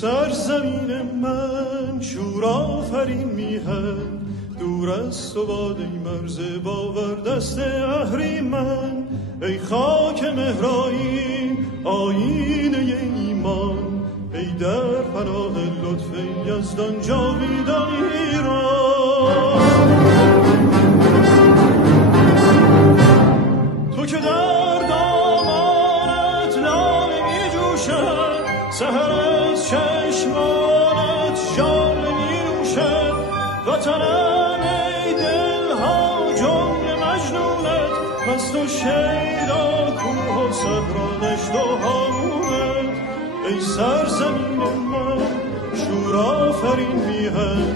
سرزمین من شور آفرین میهن، دور است و باد ای مرز باور دست اهریمن. ای خاک مهرایی آیینه ایمان، ای در پناه لطف یزدان جاویدان ایران. تو که در دامانت لاله می جوشد، سحر از چشمانت ژاله می نوشد. وطنم ای دلها جمله مجنونت، مست و شیدا کوه و صحرا دشت و هامونت. ای سرزمین من شور آفرین میهن،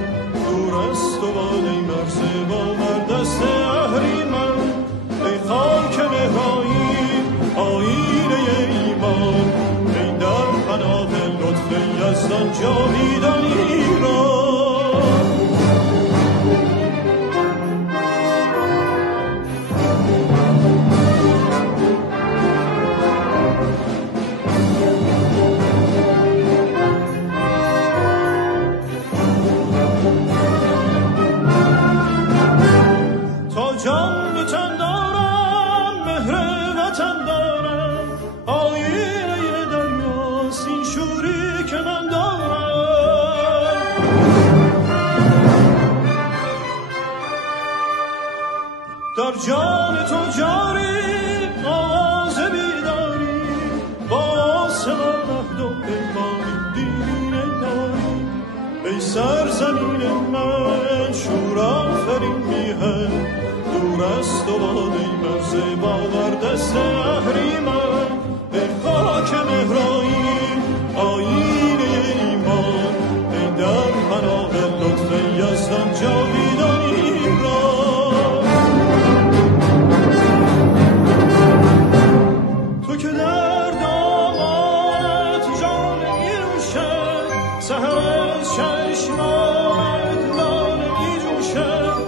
دور است و باد ای مرز باور دست اهریمن. ای خاک مهرایی آیینه ایمان، ای در پناه لطف یزدان جاویدان ایران. در جان تو جاری آواز بیداری، با آسمان عهد و پیمان دیرینه داری. ای سرزمین من شور آفرین میهن، دور است و باد ای مرز باور دست اهریمن. ای خاک مهرایی آیینه ایمان، ای در پناه لطف یزدان جاویدان ایران. که در دامانت ژاله می نوشد، سحر از چشمانت لاله می جوشد.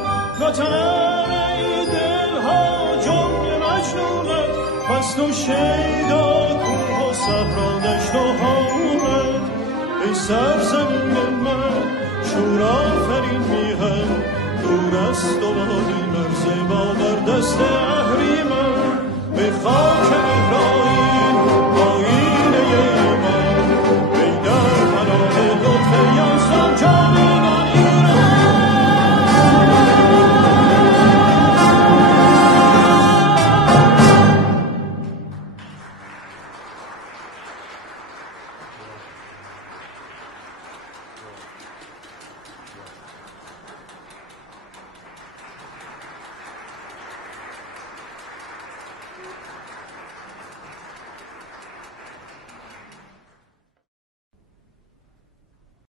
وطنم ای دلها جمله مجنونت، مست و شیدا کوه و صحرا دشت و هامونت. ای سرزمین من شور آفرین میهن، دور است و باد ای مرز باور